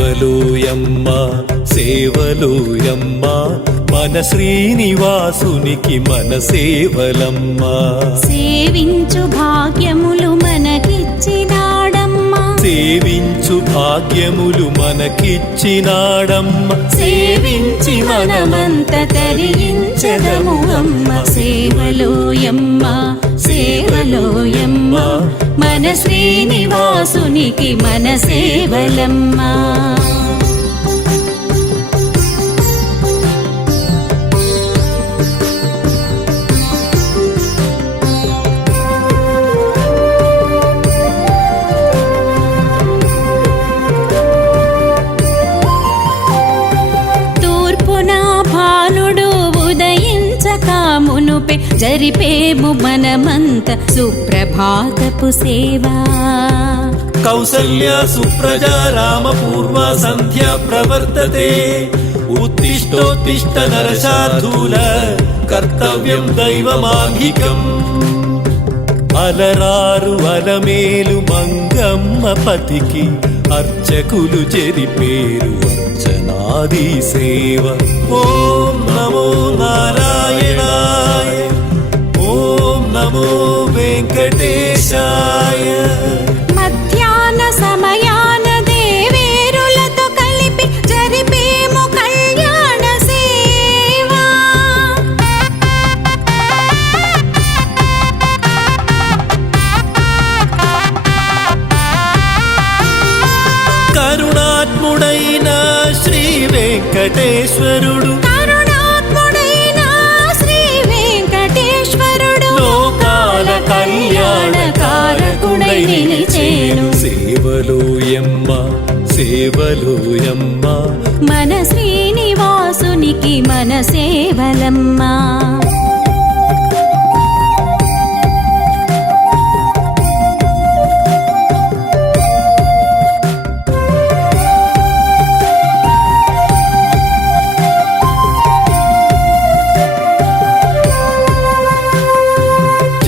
సేవలోయమ్మ సేవలోయమ్మ మన శ్రీనివాసునికి మన సేవలమ్మ. సేవించు భాగ్యములు మనకిచ్చినాడమ్మా, సేవించు భాగ్యములు మనకిచ్చినాడమ్మ. సేవించి మనమంత తరించెదము అమ్మ. సేవలోయమ్మ సేవలోయమ్మ మన శ్రీనివాసునికి మన సేవలమ్మ. మునుపే జరిపేము మనమంత సుప్రభాతపు సేవా. కౌసల్య సుప్రజా రామ పూర్వ సంధ్యా ప్రవర్తతే. ఉత్తిష్టోత్తిష్ట నరశార్దూల కర్తవ్యం దైవమాంగికం. అలరారు అలమేలు మంగమ్మ పతికి అర్చకులు జరిపేరు అర్చనాది సేవ. ఓం నమో నారాయణాయ, ఓం నమో వెంకటేశాయ. మధ్యాహ్న సమయాన దేవేరులతో కలిపి జరిపేము కళ్యాణ సేవ. కరుణాత్ముడైన శ్రీ వెంకటేశ్వరుడు, కరుణాత్ముడైన శ్రీ వెంకటేశ్వరుడు లోకాల కళ్యాణ కారకుడై నిలిచేను. సేవలోయమ్మ సేవలోయమ్మ మన శ్రీనివాసునికి మన సేవలమ్మ.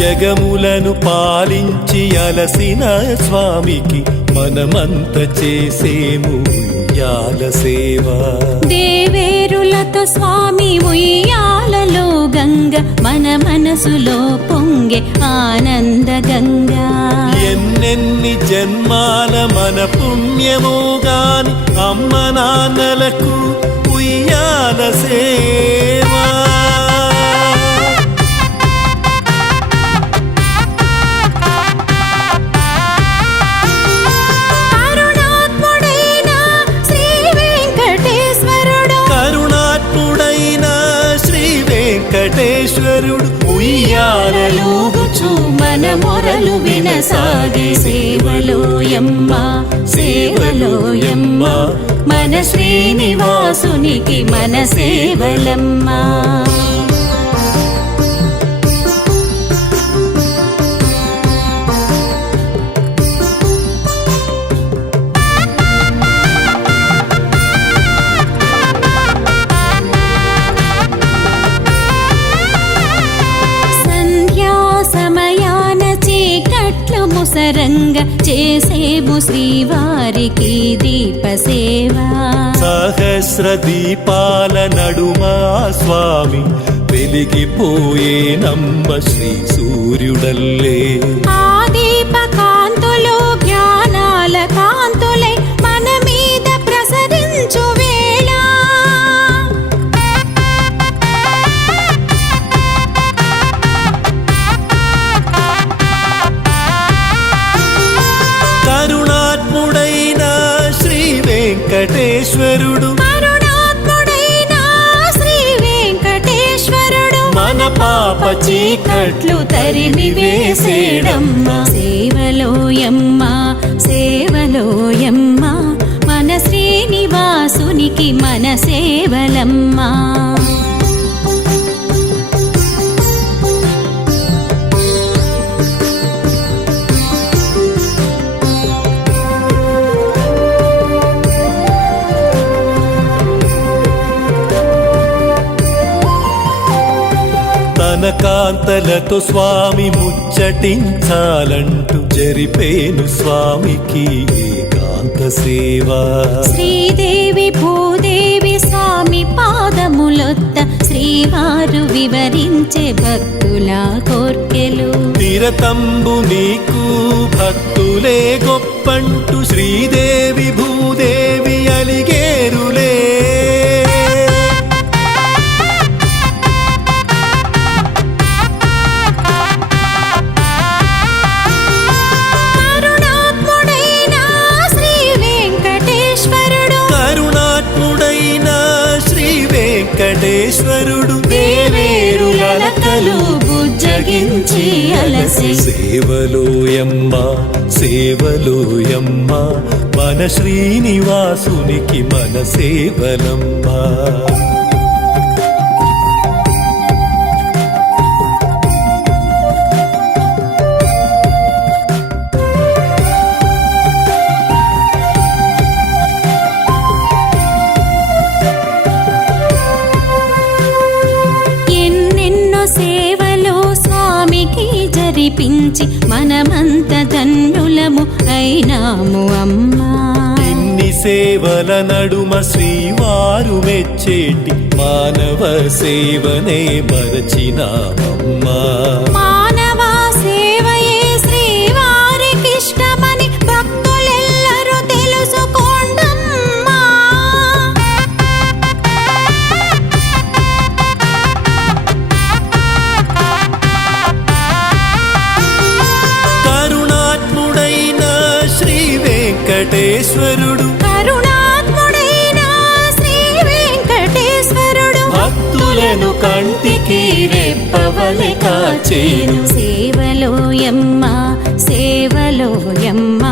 జగములను పాలించి అలసిన స్వామికి మనమంత చేసేము ఉయ్యాల సేవ. దేవేరులతో స్వామి ఉయ్యాలలో గంగ మన మనసులో పొంగే ఆనంద గంగా. ఎన్నెన్ని జన్మాల మన పుణ్యమో గాని అమ్మ నాన్నలకు ఉయ్యాల సేవ. వెంకటేశ్వరుడు ఉయ్యాలూగుచు మన మొరలు వినసాగే. సేవలోయమ్మ సేవలోయమ్మ మన శ్రీనివాసునికి మన సేవలమ్మ. సరంగ చేసేము శ్రీవారికి దీప సేవ. సహస్ర దీపాల నడుమ స్వామి వెలిగిపోయే నమ్మ శ్రీ సూర్యుడల్లే. ఆ దీప కాంతులు జ్ఞానాల కాంతులై మన మీద ప్రసరించు వేళ. కరుణాత్ముడైన శ్రీ వెంకటేశ్వరుడు, కరుణాత్ముడైన శ్రీ వెంకటేశ్వరుడు మన పాప చీకట్లు తరిమి వేసేడమ్మ. సేవలోయమ్మ సేవలోయమ్మ మన శ్రీనివాసునికి మన సేవలమ్మ. తన కాంతలతో స్వామి ముచ్చటించాలంటూ జరిపేను స్వామికి ఏకాంత ఏకాంత సేవ. శ్రీదేవి భూదేవి స్వామి పాదములొత్త శ్రీవారు వివరించే భక్తుల కోర్కెలు. నిరతంబు నీకు భక్తులే గొప్పంటూ శ్రీదేవి భూదేవి అలిగేరులే. కరుణాత్ముడైన శ్రీ వెంకటేశ్వరుడు దేవేరులకలు బుజ్జగించి అలసి. సేవలోయమ్మ సేవలోయమ్మ మన శ్రీనివాసునికి మన సేవలమ్మ. జరిపించి మనమంత ధన్యులము అయినాము అమ్మా. ఇన్ని సేవల నడుమ శ్రీవారు మెచ్చేటి మానవ సేవనే మరచినామమ్మా. మానవ సేవయే శ్రీవారికిష్టమని భక్తులెల్లరూ తెలుసుకోండమ్మా. కరుణాత్ముడైన శ్రీ వెంకటేశ్వరుడు భక్తులను కంటికి రెప్పవలె కాచేను. సేవలోయమ్మ సేవలోయమ్మ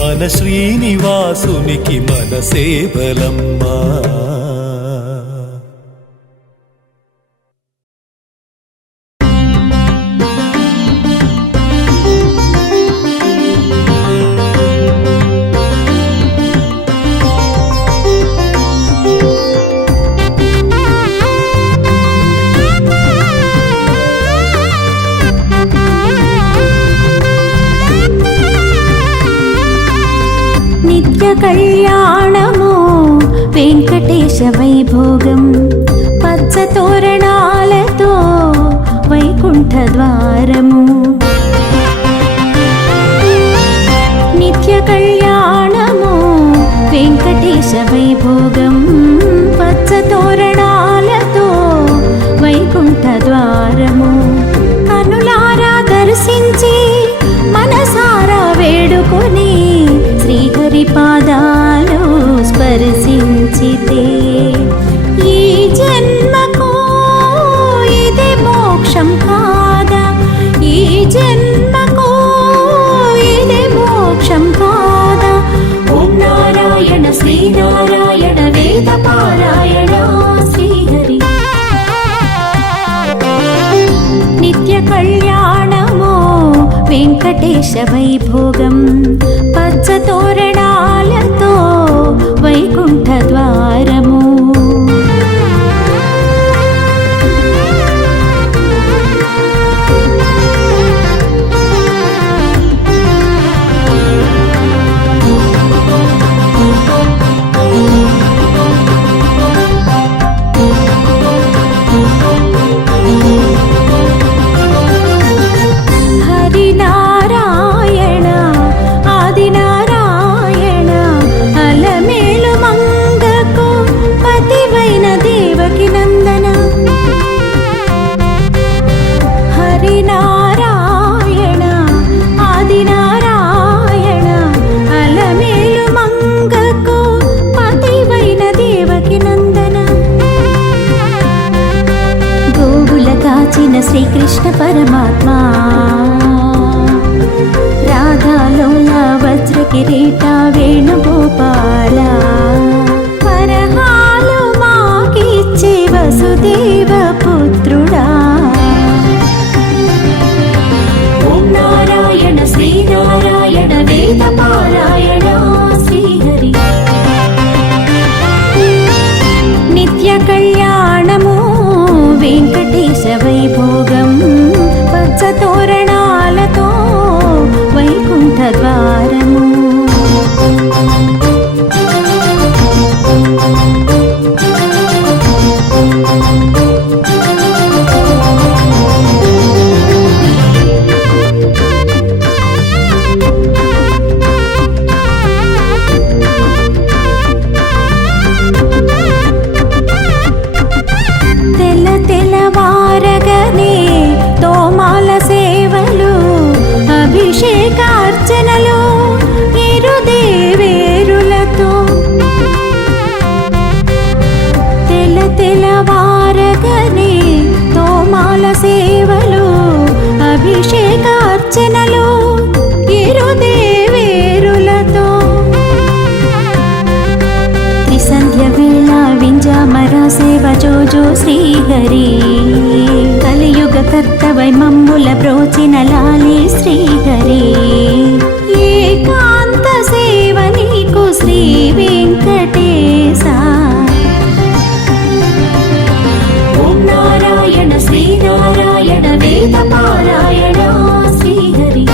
మన శ్రీనివాసునికి మన సేవలమ్మా. కళ్యాణము వెంకటేశ వైభోగం పచ్చ తోరణాలతో వైకుంఠ ద్వారము. నిత్య కళ్యాణము వెంకటేశ వైభోగం పచ్చ తోరణాలతో వైకుంఠ ద్వారము. కనులారా దర్శించి మనసారా వేడుకొని శ్రీహరి పాదాలు స్పర్శించితే ఈ జన్మకు ఇది మోక్షం కాదా, ఈ జన్మకు ఇది మోక్షం కాదా. ఓం నారాయణ శ్రీనారాయణ వేద పారాయణ శ్రీహరి. నిత్య కళ్యాణము వెంకటేశ వైభోగం పచ్చ తోరణాలతో వైకుంఠ ద్వారము. సేవ జోజో శ్రీహరి కలియుగ కర్తవై మమ్ముల బ్రోచిన లాలి శ్రీహరి ఏకాంత సేవ నీకు శ్రీ వెంకటేశ ఓం నారాయణ శ్రీనారాయణ వేద పారాయణ శ్రీహరి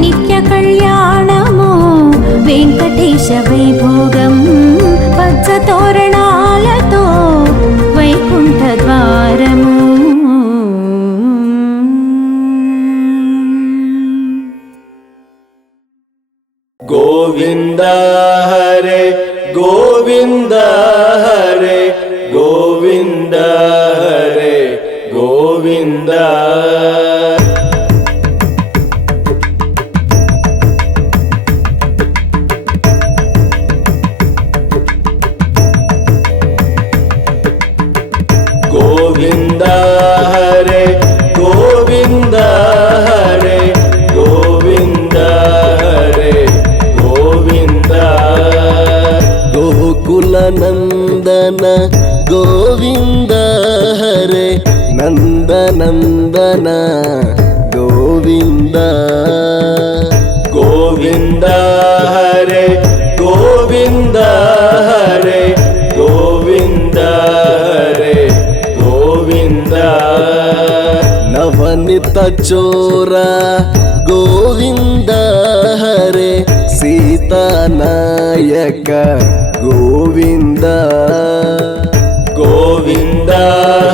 నిత్య కళ్యాణము వెంకటేశ వైభోగం పచ్చ తోరణాలతో వైకుంఠ ద్వారము గోవింద హరే గోవింద హరే గోవింద హరే గోవింద గోవింద హరే గోవింద హరే గోవింద హరే గోవింద గోకుల నందన గోవింద హరే నందనందన గోవింద గోవింద హరే గోవింద హరే గోవింద హరే గోవింద నవనిత చోర గోవింద హరే సీతానాయక గోవింద గోవింద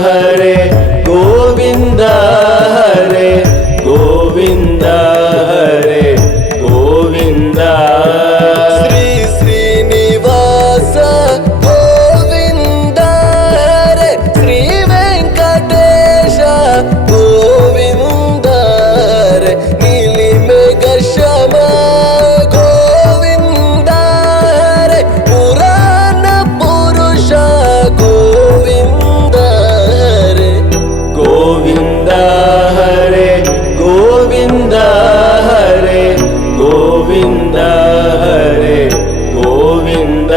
హరే గోవింద హరే గోవింద హరే గోవింద శ్రీ శ్రీనివాస గోవింద హరే శ్రీ వెంకటేశ గోవింద హరే నీలి మేఘ శ్యామ గోవింద హరే పురాణ పురుష గోవింద హరే గోవింద హరే గోవింద హరే గోవింద హరే గోవింద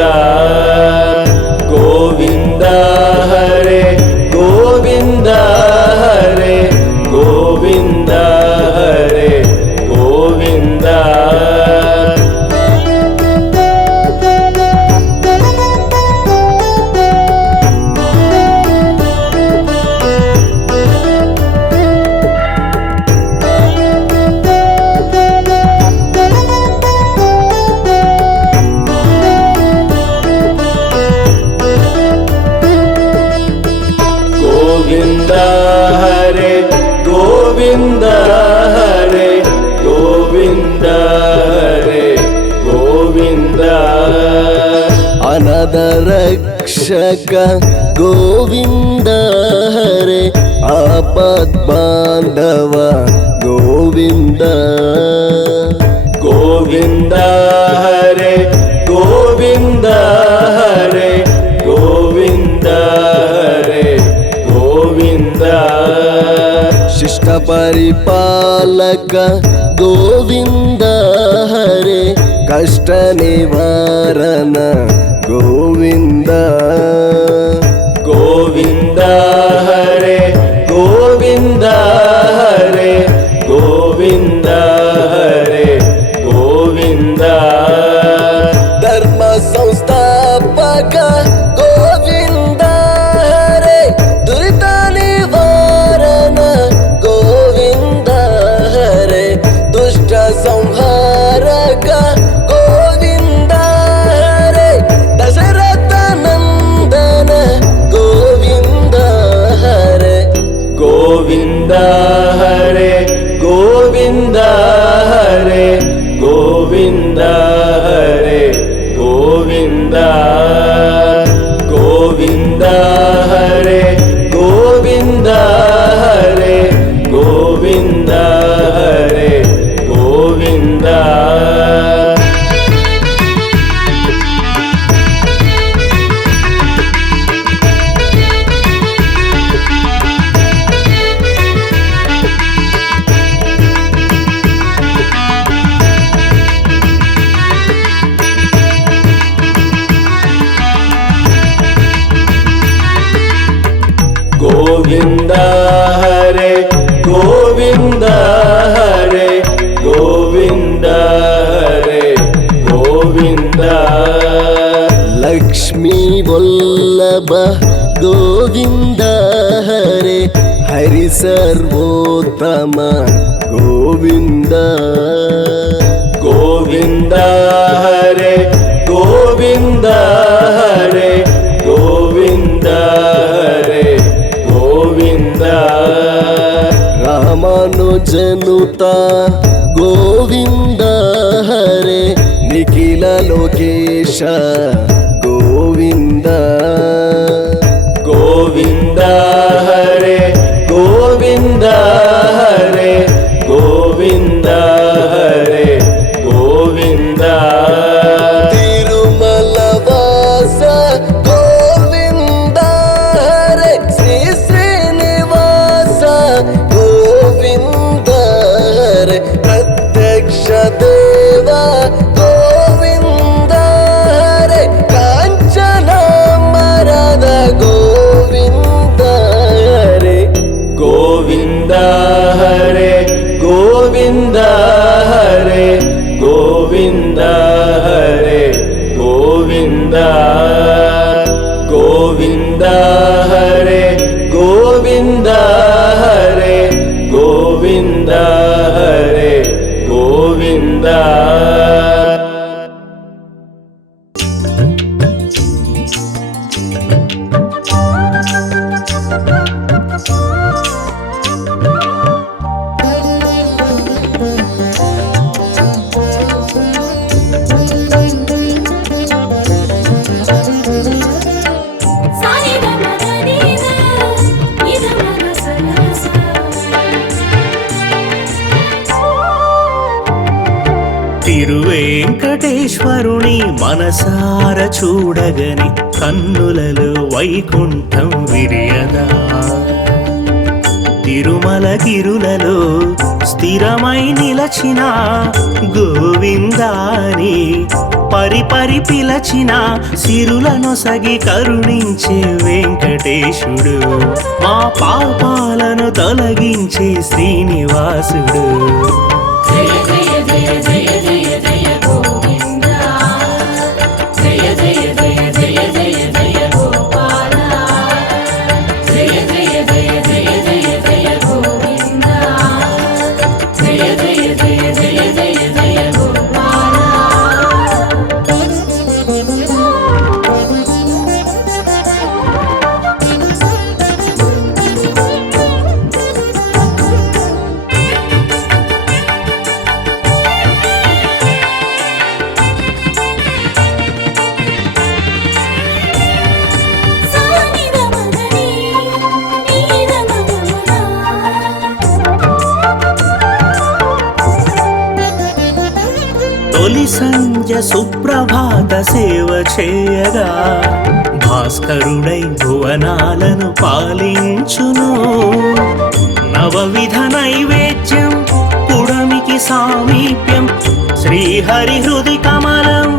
గోవింద హరే గోవింద హరే గోవింద హరే గోవింద గోవింద హరే గోవింద హరే గోవింద హరే గోవింద అనాథ రక్షక గోవింద హరే ఆపద్ బాంధవ గోవింద గోవింద హరే గోవింద హరే గోవింద హరే గోవింద శిష్ట పరిపాలక గోవింద హరే కష్ట నివారణ గోవింద గోవింద హరే గోవింద హరే గోవింద హరే గోవింద ధర్మ సంస్థాపక గోవింద హరే దురిత నివారణ గోవింద హరే దుష్ట సంహారక గోవింద హరే దశరథ నందన గోవింద హరే గోవింద హరే గోవింద హరే గోవింద హరే గోవింద గోవింద హరే గోవింద హరే గోవింద హరే గోవింద వల్లభ గోవింద హరే హరి సర్వోత్తమ గోవింద గోవింద హరే గోవింద హరే గోవింద హరే గోవింద రామానుజనుత గోవింద హరే నిఖిల లోకేశ గోవింద గోవింద హరే గోవింద హరే గోవింద హరే గోవింద తిరుమల వాస గోవింద హరే శ్రీ శ్రీనివాస గోవింద హరే ప్రత్యక్ష దేవ గోవింద హరే కాంచన మరద గోవింద హరే గోవింద హరే గోవింద హరే గోవింద హరే గోవింద గోవింద హరే గోవింద హరే గోవింద హరే గోవింద తిరువేంకటేశ్వరుని మనసార చూడగని కన్నులలో వైకుంఠం విరియదా. తిరుమలగిరులలో స్థిరమై నిలచిన గోవిందాని పరిపరి పిలచిన సిరులనొసగి కరుణించే వెంకటేశుడు, మా పాపాలను తొలగించే శ్రీనివాసుడు. తొలి సంజ సుప్రభాత సేవ చేయగా భాస్కరుడై భువనాలను పాలించును. నవవిధ నైవేద్యం పుడమికి సామీప్యం, శ్రీహరి హృది కమలం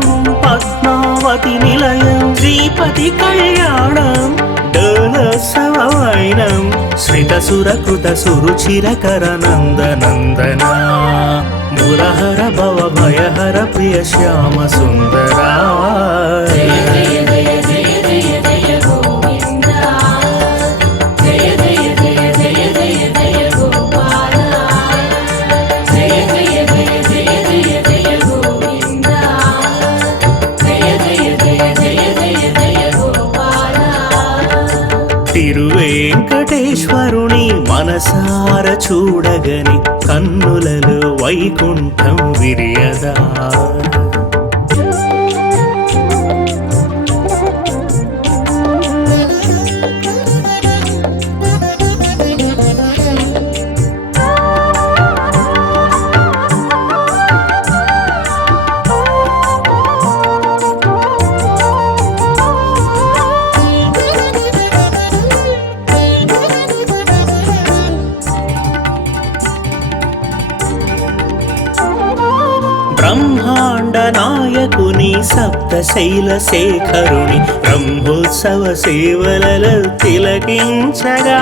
పద్మావతి నిలయం, శ్రీపతి కళ్యాణం డోలోత్సవ వైనం, శ్రితసురకృత సురుచిరకర నందనందన, మురహర భవ భయహర ప్రియ శ్యామ సుందరా. తిరువేంకటేశ్వరుని మనసార చూడగని కన్నులలో వైకుంఠం విరియదా. బ్రహ్మాండ నాయకుని సప్తశైల శేఖరుని బ్రహ్మోత్సవ సేవలలో తిలకించగా,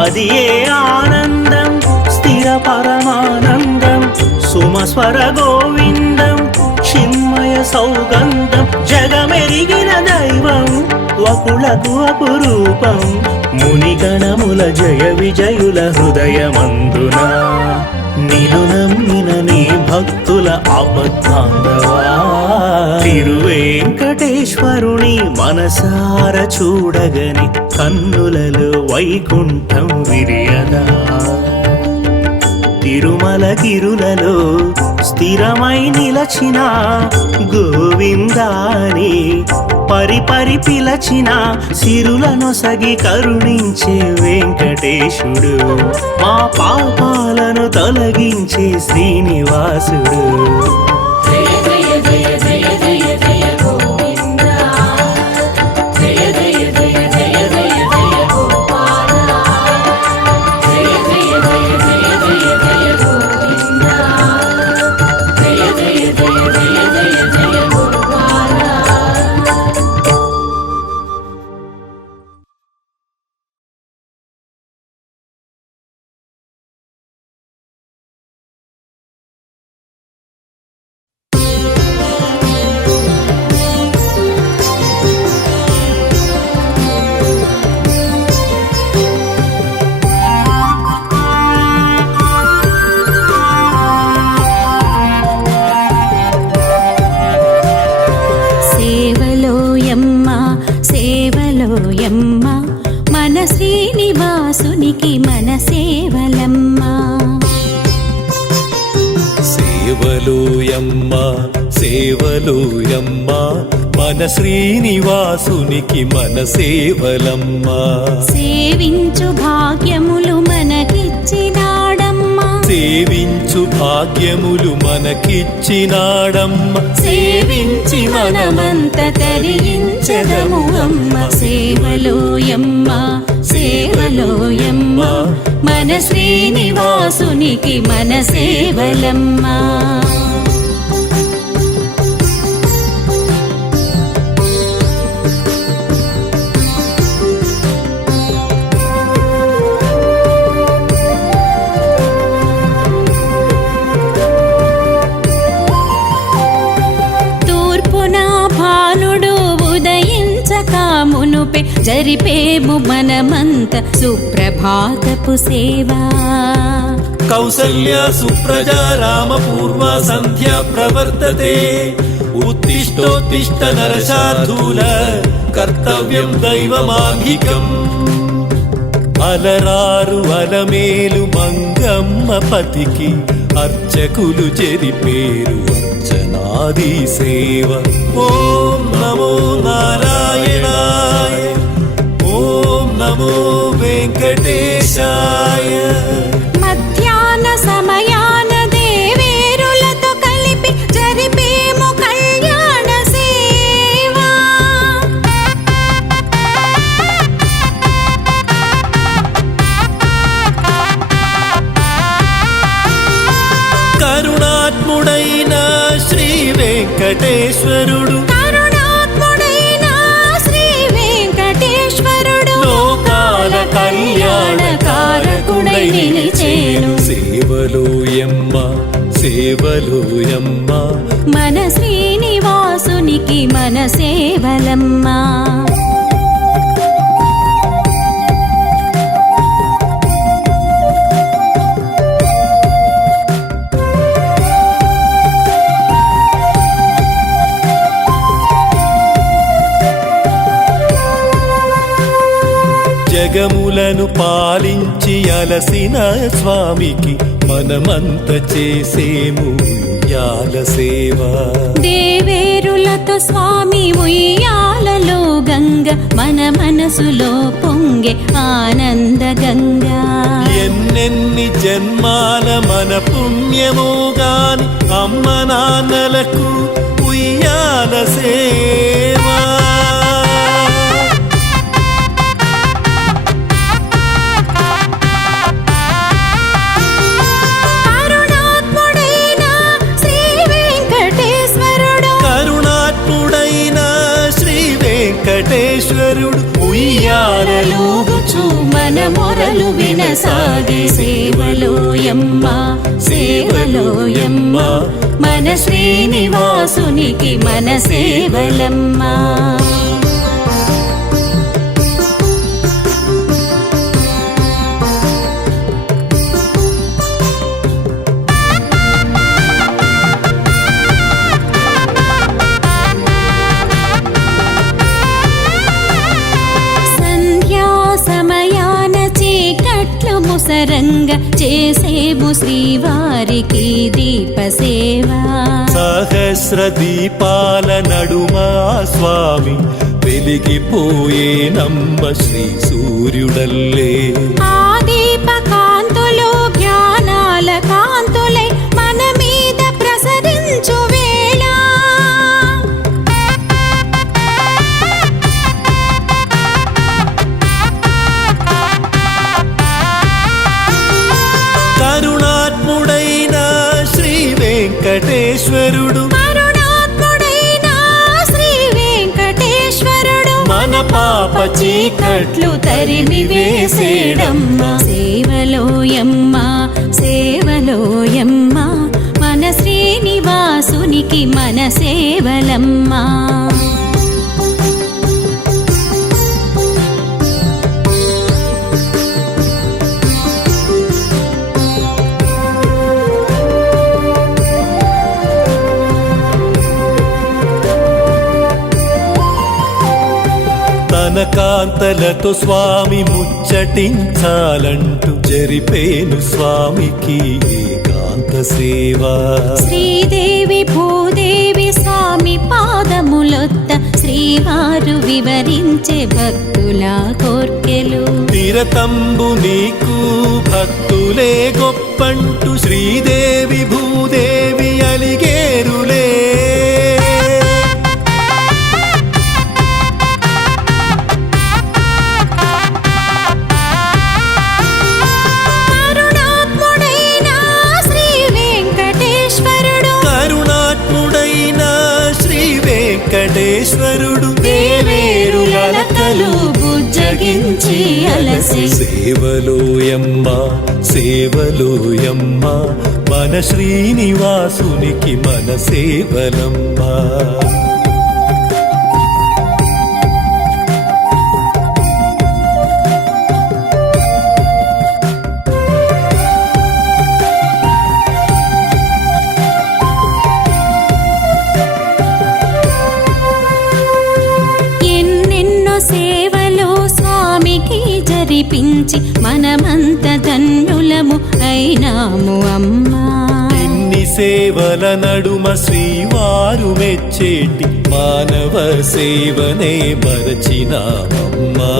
అది ఏ ఆనందం స్థిర పరమానందం, సుమస్వర గోవిందం చిన్మయ సౌగంధం జగమెరిగిన దైవం వకులకు అపురూపం మునిగణముల జయ విజయుల హృదయమందున నిలునమ్మిన నీ భక్తుల ఆపద్బాంధవా తిరువేంకటేశ్వరుని మనసార చూడగని కన్నులలో వైకుంఠం విరియదా తిరుమలగిరులలో స్థిరమై నిలచిన గోవిందాని పరిపరి పిలచిన సిరులనొసగి కరుణించే వెంకటేశుడు మా పాపాలను తొలగించే శ్రీనివాసుడు సేవలోయమ్మ మన శ్రీనివాసునికి మన సేవలమ్మ సేవలోయమ్మ సేవలోయమ్మ మన శ్రీనివాసునికి మన సేవలమ్మ సేవించు భాగ్యములు మనకిచ్చినాడమ్మ సేవించు భాగ్యములు మనకిచ్చినాడమ్మ సేవించి మనమంత తరించెదము అమ్మ సేవలోయమ్మ సేవలోయమ్మ మన శ్రీనివాసునికి మన సేవలమ్మ మునుపే జరిపేము మనమంత సుప్రభాతపు సేవా కౌసల్య సుప్రజా రామ పూర్వ సంధ్యా ప్రవర్తతే ఉత్తిష్టోత్తిష్ట నరశార్దూల కర్తవ్యం దైవమాంగికం అలరారు అలమేలు మంగమ్మ పతికి అర్చకులు చెరిపేరు అర్చనాది సేవ ఓం నమో నారాయణాయ ఓం నమో వెంకటేశాయ మధ్యాహ్న సమయాన దేవేరులతో కలిపి జరిపేము కళ్యాణ సేవా కరుణాత్ముడైన శ్రీ వెంకటేశ్వరుడు లోకాల కళ్యాణకారకుడై నిలిచేను సేవలోయమ్మ సేవలోయమ్మ మన శ్రీనివాసునికి మన సేవలమ్మ జగములను పాలించి అలసిన స్వామికి మనమంత చేసేము ఉయ్యాల సేవ దేవేరులతో స్వామి ఉయ్యాలలో గంగ మన మనసులో పొంగే ఆనంద గంగా ఎన్నెన్ని జన్మాల మన పుణ్యమో గాని అమ్మ నాన్నలకు ఉయ్యాల సేవా వెంకటేశ్వరుడు ఉయ్యాలూగుచు మన మొరలు వినసాగే సేవలోయమ్మ సేవలోయమ్మ మన శ్రీనివాసునికి మన సేవలమ్మా. ముసరంగ చేసేము శ్రీవారికి దీప సేవా. సహస్ర దీపాల నడుమ స్వామి వెలిగిపోయే నమ్మ శ్రీ సూర్యుడల్లే. ఆ దీప కాంతులు జ్ఞానాల కాంతులై మన మీద ప్రసరించు వేళ కరుణాత్ముడైన శ్రీ వెంకటేశ్వరుడు మన పాప చీకట్లు తరిమి వేసేడమ్మ సేవలోయమ్మ సేవలోయమ్మ మన శ్రీనివాసునికి మన సేవలమ్మా. తన కాంతలతో స్వామి ముచ్చటించాలంటూ జరిపేను స్వామికి ఏకాంత సేవా. శ్రీదేవి భూదేవి స్వామి పాదములొత్త శ్రీవారు వివరించే భక్తుల కోర్కెలు. నిరతంబు నీకు భక్తులే గొప్పంటూ శ్రీదేవి భూదేవి అలిగేరులే. వెంకటేశ్వరుడు వేవేరు లలకలు బుజ్జగించి అలసి సేవలోయమ్మ సేవలోయమ్మ మన శ్రీనివాసునికి మన సేవలమ్మా. జరిపించి మనమంత ధన్యులము అయినాము అమ్మా. ఇన్ని సేవల నడుమ శ్రీవారు మెచ్చేటి మానవ సేవనే మరచినామమ్మా.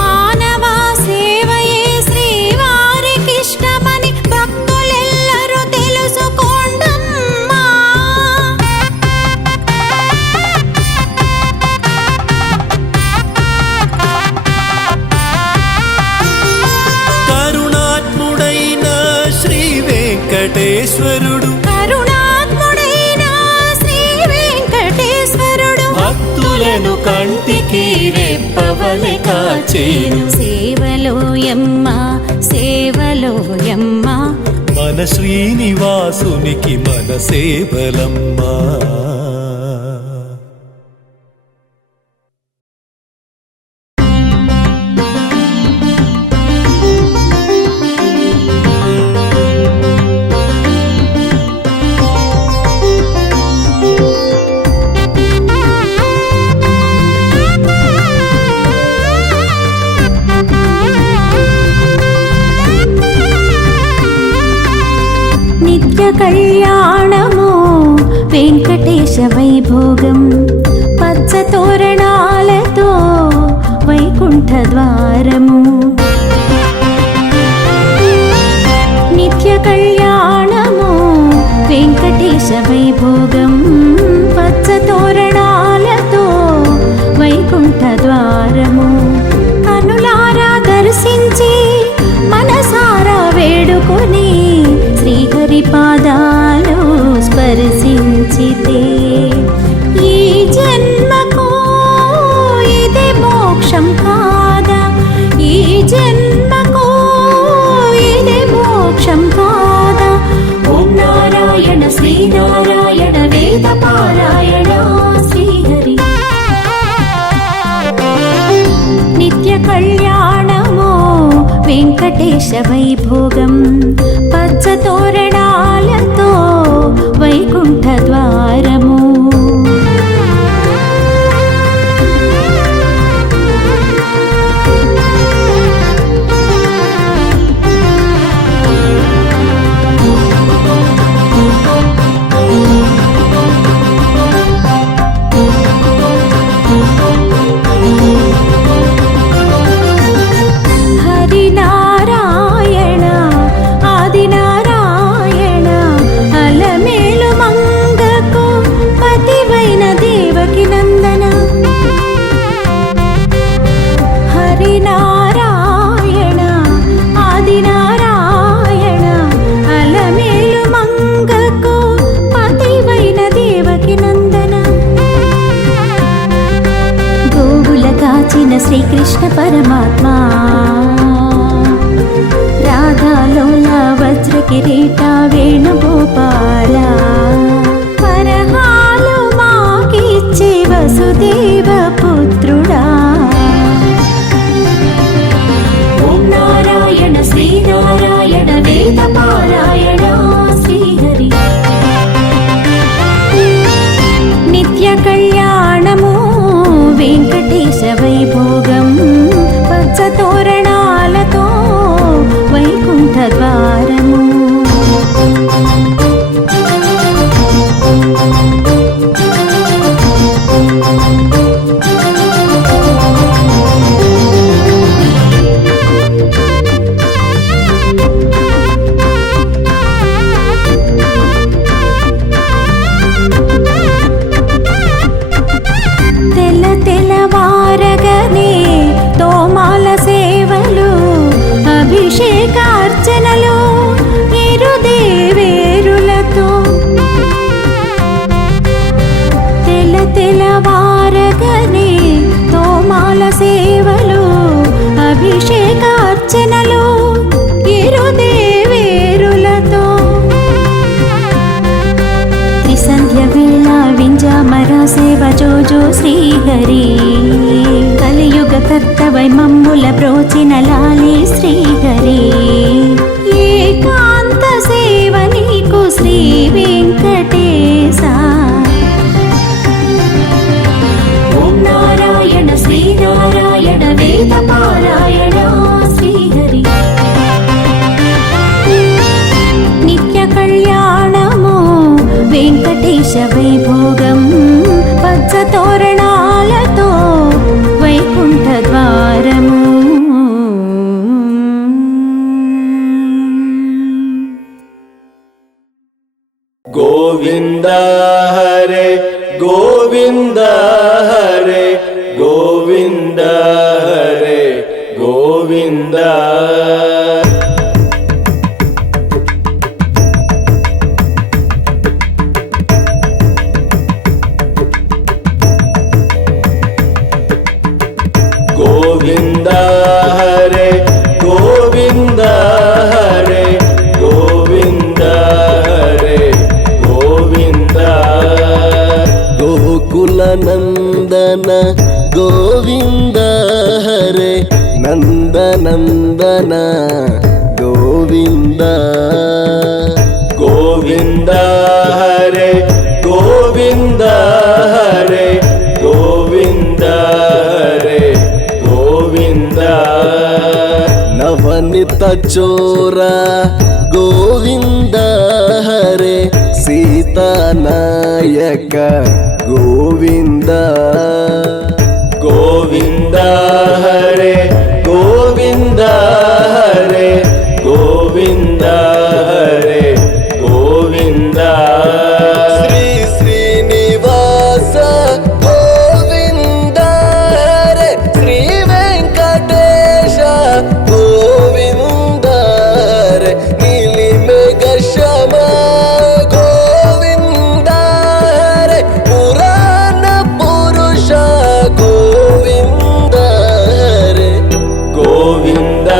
మానవ సేవయే శ్రీవారికి ఇష్టమని భక్తులెల్లరూ తెలుసుకోండమ్మా. వెంకటేశ్వరుడు కరుణాత్ముడైన శ్రీ వెంకటేశ్వరుడు భక్తులను కంటికి రెప్పవలె కాచేను సేవలోయమ్మ సేవలోయమ్మ మన శ్రీనివాసునికి మన సేవలమ్మా. కళ్యాణము వెంకటేశ వైభోగం పచ్చ తోరణాలతో వైకుంఠ ద్వారము. నిత్య కళ్యాణము వెంకటేశ వైభోగం పచ్చ తోరణాలతో వైకుంఠ ద్వారము. కనులారా దర్శించి మనసారా వేడుకొని శ్రీహరి పాదాలు స్పర్శించితే ఈ జన్మకు ఇదే పారాయణ శ్రీహరి నిత్య కళ్యాణమో వెంకటేశ వైభోగం పచ్చ తోరణాలతో వైకుంఠ ద్వారము హరినారాయణ ఆదినారాయణ అలమేలు మంగకు పతివైన దేవకి నందన హరినారాయణ ఆదినారాయణ అలమేలు మంగకు పతివైన దేవకి నందన గోవుల కాచిన శ్రీకృష్ణ పరమాత్మ రాధాలోల వజ్ర కిరీట వేణుగోపాల పరహాలు మాకిచ్చే వసుదేవ పుత్రుడా ఓం నారాయణ శ్రీనారాయణ వేద పారాయణ శ్రీహరి నిత్య కళ్యాణము వెంకటేశ వైభోగం పచ్చ తోరణాలతో వైకుంఠ ద్వారము తెల్లవారగనే తోమాల సేవలు అభిషేకార్చనలు ఇరుదేవేరులతో తెల్లవారగనే తోమాల సేవలు అభిషేకార్చనలు ఇరుదేవేరులతో త్రిసంధ్య వేళ వింజామర సేవ జోజో శ్రీహరి కలియుగ కర్తవై మమ్ముల బ్రోచిన లాలి శ్రీహరి ఏకాంత సేవ నీకు శ్రీ వెంకటేశ ఓం నారాయణ శ్రీనారాయణ వేద పారాయణ శ్రీహరి నిత్య కళ్యాణము వెంకటేశ వైభోగం పచ్చ తోరణాలతో వైకుంఠ ద్వారము గోవింద హరే గోవింద హరే గోవింద హరే గోవింద గోవింద హరే గోవింద హరే గోవింద హరే గోవింద గోకుల నందన గోవింద హరే నందనందన గోవింద గోవింద హరే గోవింద హరే గోవింద హరే గోవింద నవనిత చోర గోవింద హరే సీతానాయక గోవింద గోవింద హరే గోవింద హరే గోవింద హరే గోవింద శ్రీ శ్రీనివాస గోవింద హరే శ్రీ వెంకటేశ గోవింద హరే నీలి మేఘ శమ గోవింద హరే పురాణ పురుష గోవింద హరే గోవింద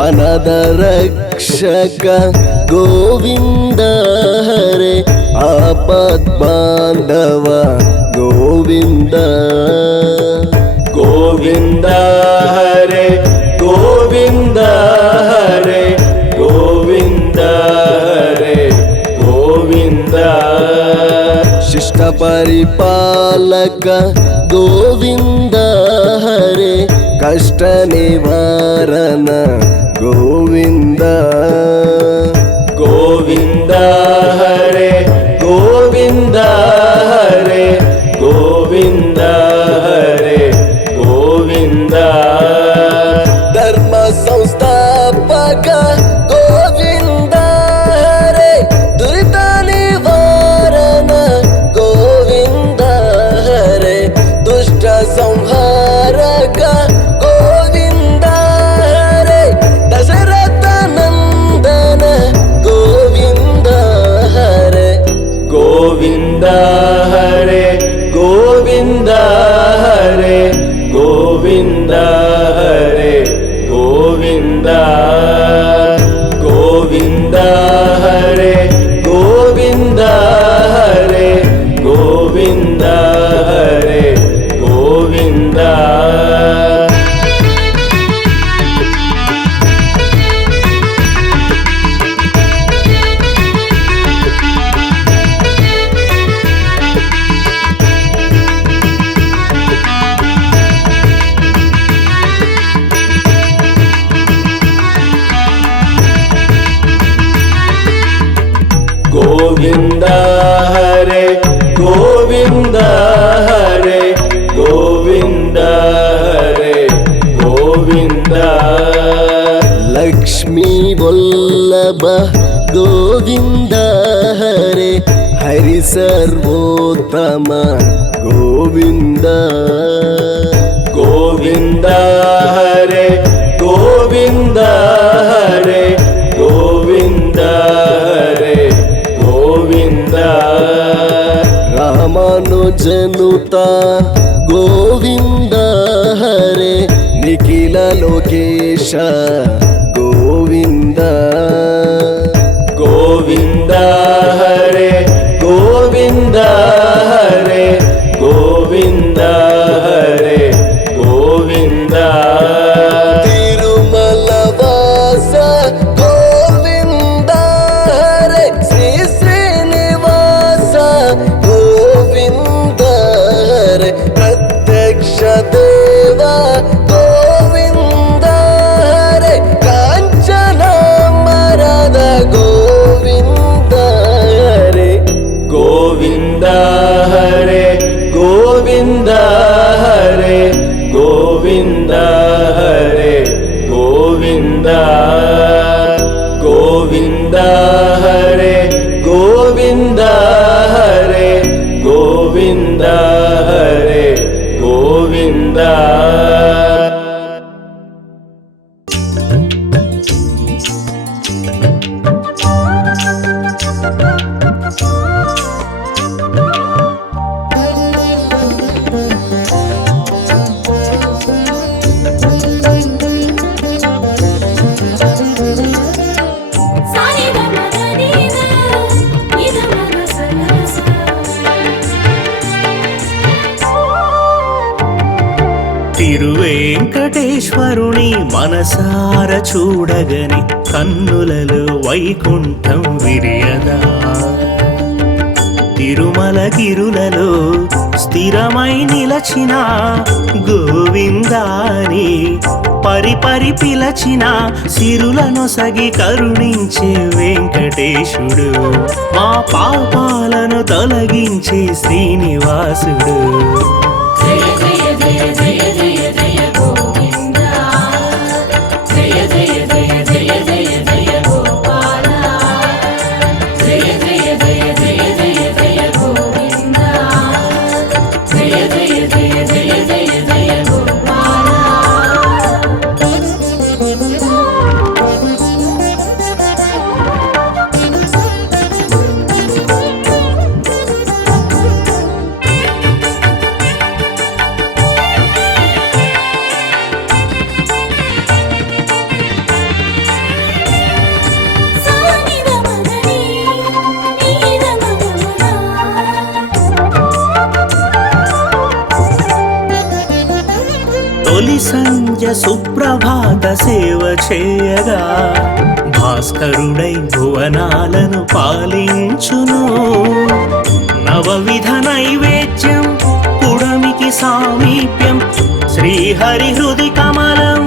ಅನಾಥ ರಕ್ಷಕ ಗೋವಿಂದ ಹರೇ ಆಪದ್ ಬಾಂಧವ ಗೋವಿಂದ ಗೋವಿಂದ ಹರೇ ಗೋವಿಂದ ಹರೇ ಗೋವಿಂದ ಹರೇ ಗೋವಿಂದ ಶಿಷ್ಟ ಪರಿಪಾಲಕ ಗೋವಿಂದ ಹರೇ ಕಷ್ಟ ನಿವಾರಣ ಗೋವಿಂದ ಗೋವಿಂದ ಹರೇ ಗೋವಿಂದ ಹರೇ ಗೋವಿಂದ ಹರೇ ಗೋವಿಂದ ಧರ್ಮ ಸಂಸ್ಥಾಪಕ ಗೋವಿಂದ ಹರೇ ದುರಿತ ನಿವಾರಣ ಗೋವಿಂದ ಹರೇ ದುಷ್ಟ ಸಂಹಾರಕ ಗೋವಿಂದ ಹರೇ ದಶರಥ ನಂದನ ಗೋವಿಂದ ಹರೇ ಗೋವಿಂದ ಹರೇ ಗೋವಿಂದ ಹರೇ ಗೋವಿಂದ ಹರೇ ಗೋವಿಂದ ಗೋವಿಂದ ಹರೇ ಗೋವಿಂದ ಹರೇ ಗೋವಿಂದ ಹರೇ ಗೋವಿಂದ ಗೋವಿಂದ ಹರೇ ಗೋವಿಂದ ಹರೇ ಗೋವಿಂದ ಹರೇ ಗೋವಿಂದ ಲಕ್ಷ್ಮೀ ವಲ್ಲಭ ಗೋವಿಂದ ಹರೇ ಹರಿ ಸರ್ವೋತ್ತಮ ಗೋವಿಂದ ಗೋವಿಂದ ಹರೇ ಗೋವಿಂದ ಹರೇ ಗೋವಿಂದ ಹರೇ ಗೋವಿಂದ ರಾಮಾನುಜನುತ ಗೋವಿಂದ ಹರೇ ನಿಖಿಲ ಲೋಕೇಶ ಗೋವಿಂದ ಗೋವಿಂದ ಹರೇ ಗೋವಿಂದ ಹರೇ ಗೋವಿಂದ ಹರೇ ಗೋವಿಂದ ತಿರುಮಲ ವಾಸ ಗೋವಿಂದ ಹರೇ ಶ್ರೀ ಶ್ರೀನಿವಾಸ ಗೋವಿಂದ ಹರೇ ಪ್ರತ್ಯಕ್ಷ ದೇವ ಗೋವಿಂದ ಹರೇ ಕಾಂಚನ ಮರದ ಗೋವಿಂದ ಹರೇ ಗೋವಿಂದ ಹರೇ ಗೋವಿಂದ ಹರೇ ಗೋವಿಂದ ಹರೇ ಗೋವಿಂದ ಗೋವಿಂದ ಹರೇ ಗೋವಿಂದ ಹರೇ ಗೋವಿಂದ ಹರೇ ಗೋವಿಂದ తిరువేంకటేశ్వరుని మనసార చూడగని కన్నులలో వైకుంఠం విరియదా తిరుమలగిరులలో స్థిరమై నిలచిన గోవిందాని పరిపరి పిలచిన సిరులనొసగి కరుణించే వెంకటేశుడు మా పాపాలను తొలగించే శ్రీనివాసుడు సుప్రభాత సేవ చేయగా భాస్కరుడై భువనాలను పాలించును. నవవిధ నైవేద్యం పుడమికి సామీప్యం శ్రీహరి హృది కమలం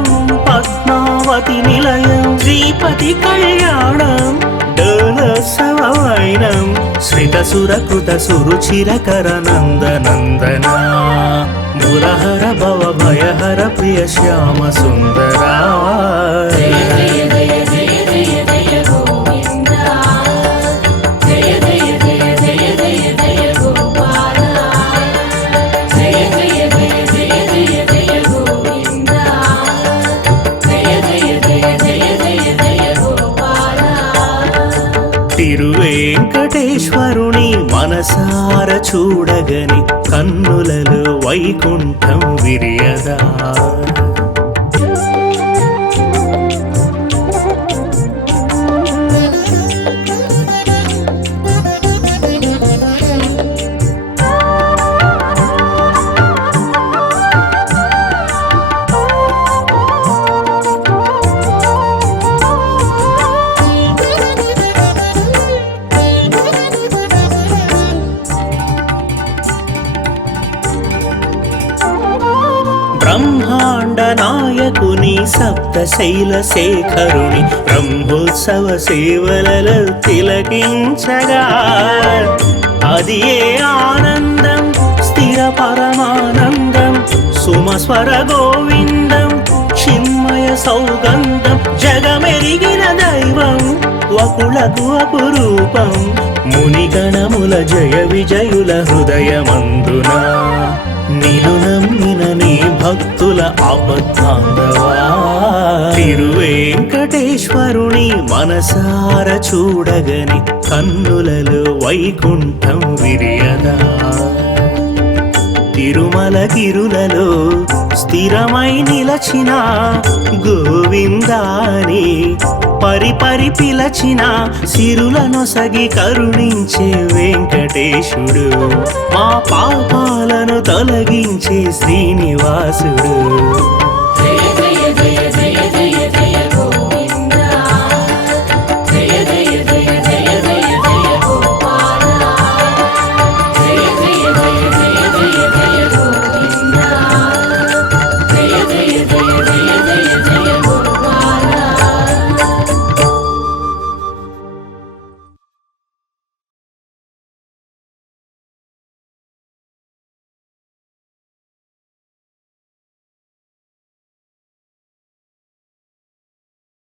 పద్మావతి నిలయం శ్రీపతి కళ్యాణం డోలోత్సవ వైనం శ్రితసురకృత సురుచిరకర నందనందన మురహర భవ భయహర ప్రియ శ్యామ సుందరా. తిరువేంకటేశ్వరుని మనసార చూడగని కన్నులలో వైకుంఠం విరియదా. బ్రహ్మాండ నాయకుని సప్తశైల శేఖరుని బ్రహ్మోత్సవ సేవలలో తిలకించగా అది ఏ ఆనందం స్థిర పరమానందం సుమస్వర గోవిందం చిన్మయ సౌగంధం జగమెరిగిన దైవం వకులకు అపురూపం మునిగణముల జయ విజయుల హృదయమందున నిను నమ్మిన నీ భక్తుల ఆపద్బాంధవా. తిరువేంకటేశ్వరుని మనసార చూడగని కన్నులలో వైకుంఠం విరియదా. తిరుమలగిరులలో స్థిరమై నిలచిన గోవిందాని పరిపరి పిలచిన సిరులనొసగి కరుణించే వెంకటేశుడు మా పాపాలను తొలగించే శ్రీనివాసుడు.